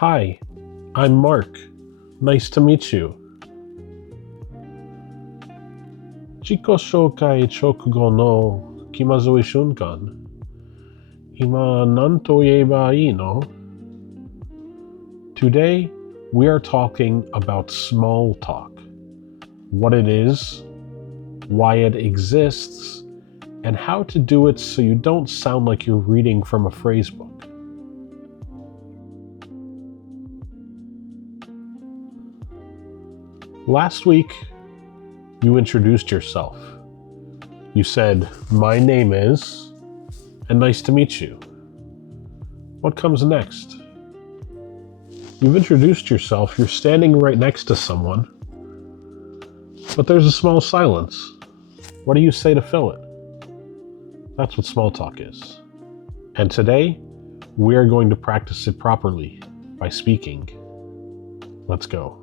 Hi, I'm Mark. Nice to meet you. 自己紹介直後の気まずい瞬間。今何と言えばいいの? Today, we are talking about small talk. What it is, why it exists, and how to do it so you don't sound like you're reading from a phrase book. Last week, you introduced yourself. You said, "My name is," and "nice to meet you." What comes next? You've introduced yourself, you're standing right next to someone, but there's a small silence. What do you say to fill it? That's what small talk is. And today, we are going to practice it properly by speaking. Let's go.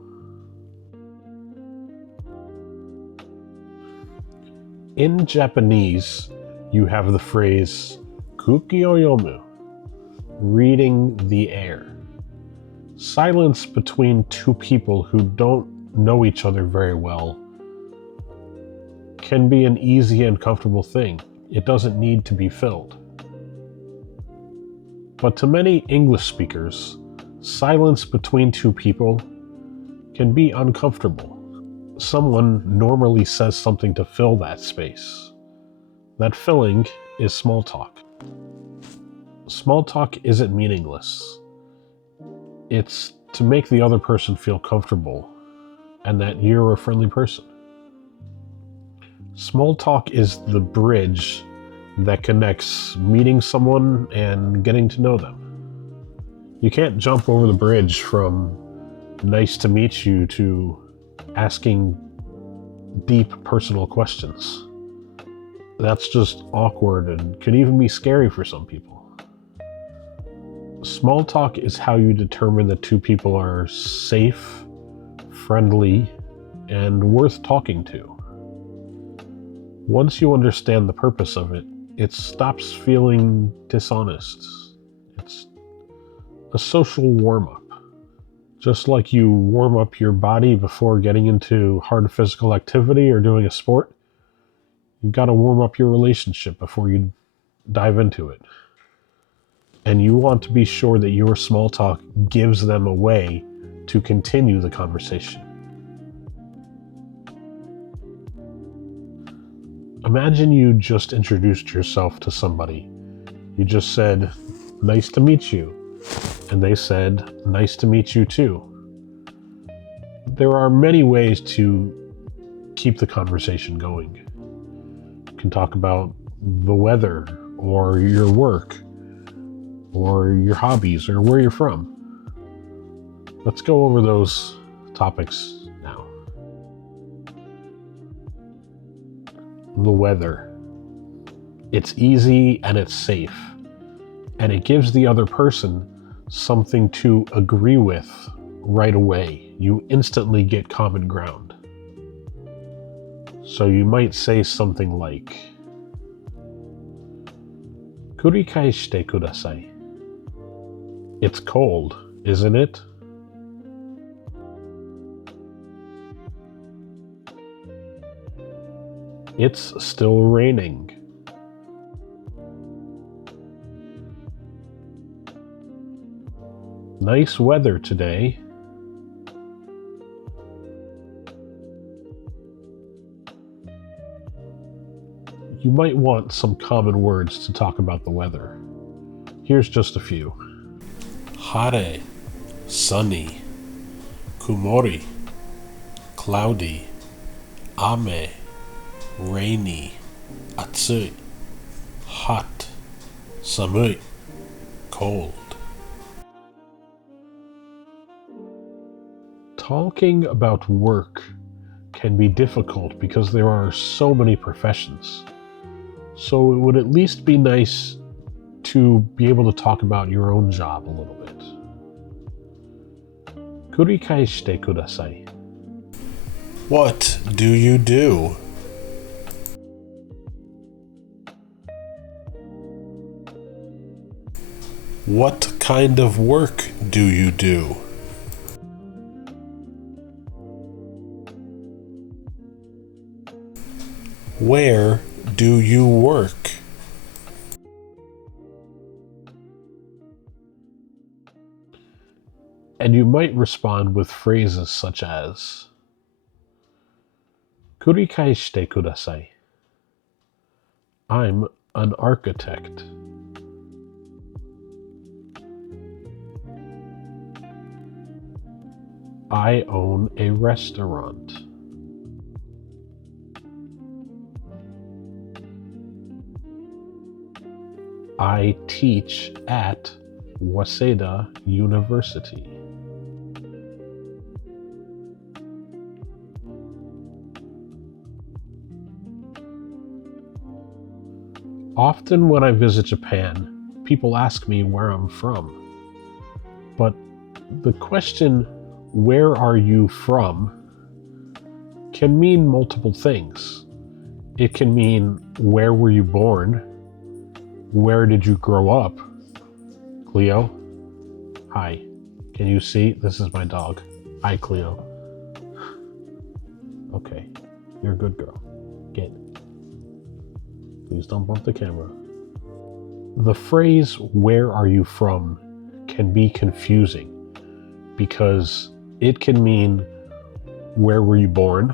In Japanese, you have the phrase 空気を読む, reading the air. Silence between two people who don't know each other very well can be an easy and comfortable thing. It doesn't need to be filled. But to many English speakers, silence between two people can be uncomfortable. Someone normally says something to fill that space. That filling is small talk. Small talk isn't meaningless. It's to make the other person feel comfortable and that you're a friendly person. Small talk is the bridge that connects meeting someone and getting to know them. You can't jump over the bridge from nice to meet you to asking deep personal questions. That's just awkward and can even be scary for some people. Small talk is how you determine that two people are safe, friendly, and worth talking to. Once you understand the purpose of it, it stops feeling dishonest. It's a social warm-up. Just like you warm up your body before getting into hard physical activity or doing a sport, you've got to warm up your relationship before you dive into it. And you want to be sure that your small talk gives them a way to continue the conversation. Imagine you just introduced yourself to somebody. You just said, "Nice to meet you." And they said, "Nice to meet you too." There are many ways to keep the conversation going. You can talk about the weather, or your work, or your hobbies, or where you're from. Let's go over those topics now. The weather. It's easy and it's safe, and it gives the other person something to agree with right away. You instantly get common ground. So you might say something like, 繰り返してください. It's cold, isn't it? It's still raining. Nice weather today. You might want some common words to talk about the weather. Here's just a few. Hare, sunny. Kumori, cloudy. Ame, rainy. Atsui, hot. Samui, cold. Talking about work can be difficult because there are so many professions. So it would at least be nice to be able to talk about your own job a little bit. 繰り返してください. What do you do? What kind of work do you do? Where do you work? And you might respond with phrases such as 繰り返してください. I'm an architect. I own a restaurant. I teach at Waseda University. Often when I visit Japan, people ask me where I'm from. But the question, where are you from, can mean multiple things. It can mean, where were you born? Where did you grow up? Cleo? Hi. Can you see? This is my dog. Hi, Cleo. Okay. You're a good girl. Get. Please don't bump the camera. The phrase, where are you from, can be confusing because it can mean, where were you born?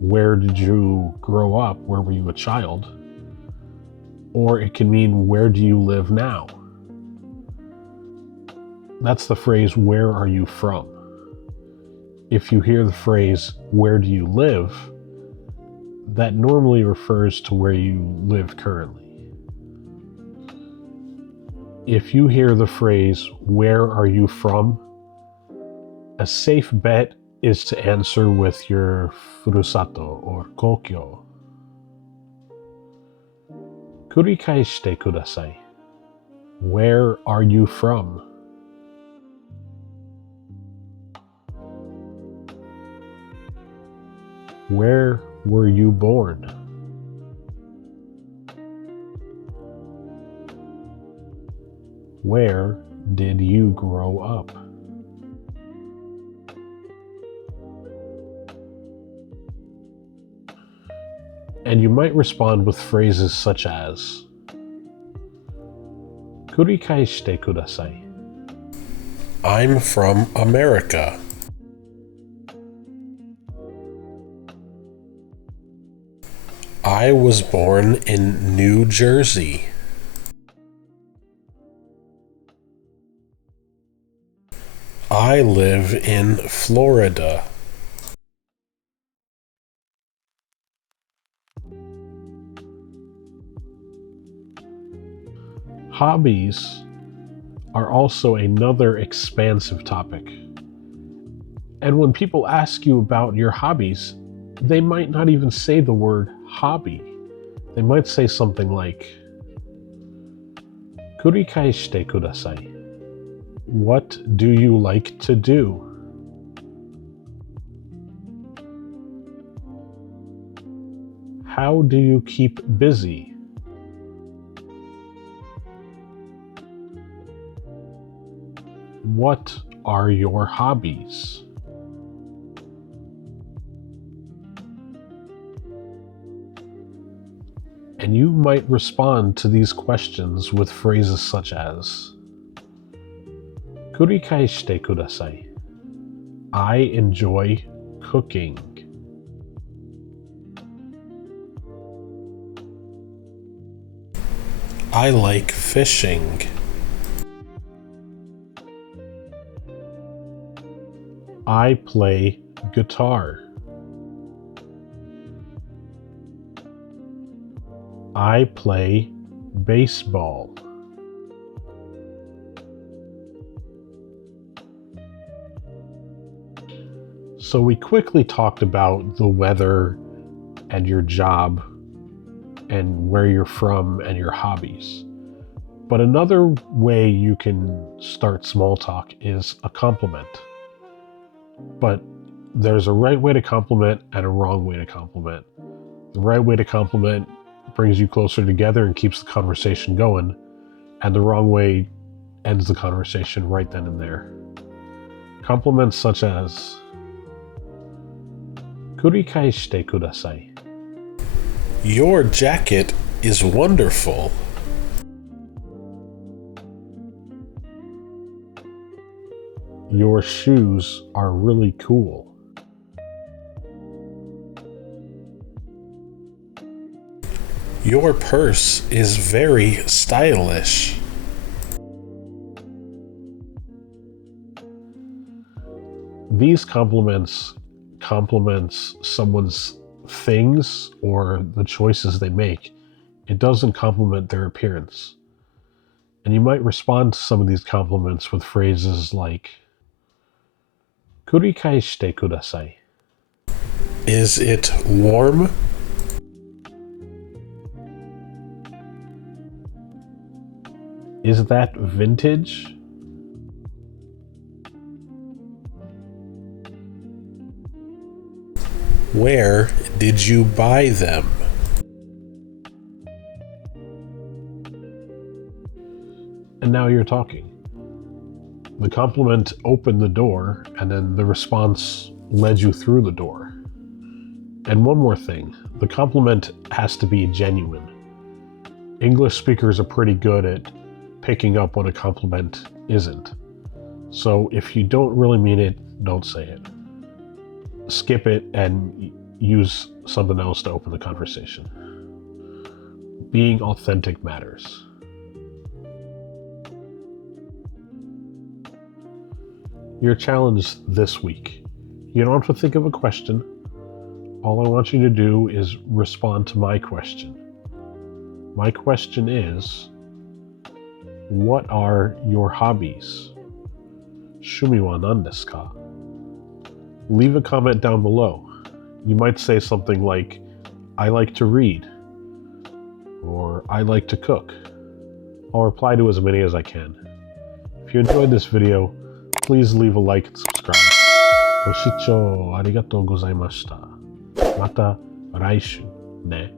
Where did you grow up? Where were you a child? Or it can mean, where do you live now? That's the phrase, where are you from? If you hear the phrase, where do you live, that normally refers to where you live currently. If you hear the phrase, where are you from, a safe bet is to answer with your furusato or kokyo. 繰り返してください. Where are you from? Where were you born? Where did you grow up? And you might respond with phrases such as 繰り返してください. I'm from America. I was born in New Jersey. I live in Florida. Hobbies are also another expansive topic. And when people ask you about your hobbies, they might not even say the word hobby. They might say something like 繰り返してください. What do you like to do? How do you keep busy? What are your hobbies? And you might respond to these questions with phrases such as 繰り返してください. I enjoy cooking. I like fishing. I play guitar. I play baseball. So we quickly talked about the weather and your job and where you're from and your hobbies. But another way you can start small talk is a compliment. But there's a right way to compliment and a wrong way to compliment. The right way to compliment brings you closer together and keeps the conversation going. And the wrong way ends the conversation right then and there. Compliments such as 繰り返してください. Your jacket is wonderful. Your shoes are really cool. Your purse is very stylish. These compliments someone's things or the choices they make. It doesn't compliment their appearance. And you might respond to some of these compliments with phrases like 繰り返してください. Is it warm? Is that vintage? Where did you buy them? And now you're talking. The compliment opened the door, and then the response led you through the door. And one more thing, the compliment has to be genuine. English speakers are pretty good at picking up when a compliment isn't. So if you don't really mean it, don't say it. Skip it and use something else to open the conversation. Being authentic matters. Your challenge this week. You don't have to think of a question. All I want you to do is respond to my question. My question is, what are your hobbies? 趣味は何ですか? Leave a comment down below. You might say something like, I like to read, or I like to cook. I'll reply to as many as I can. If you enjoyed this video, please leave a like and subscribe. ご視聴ありがとうございました。また来週ね。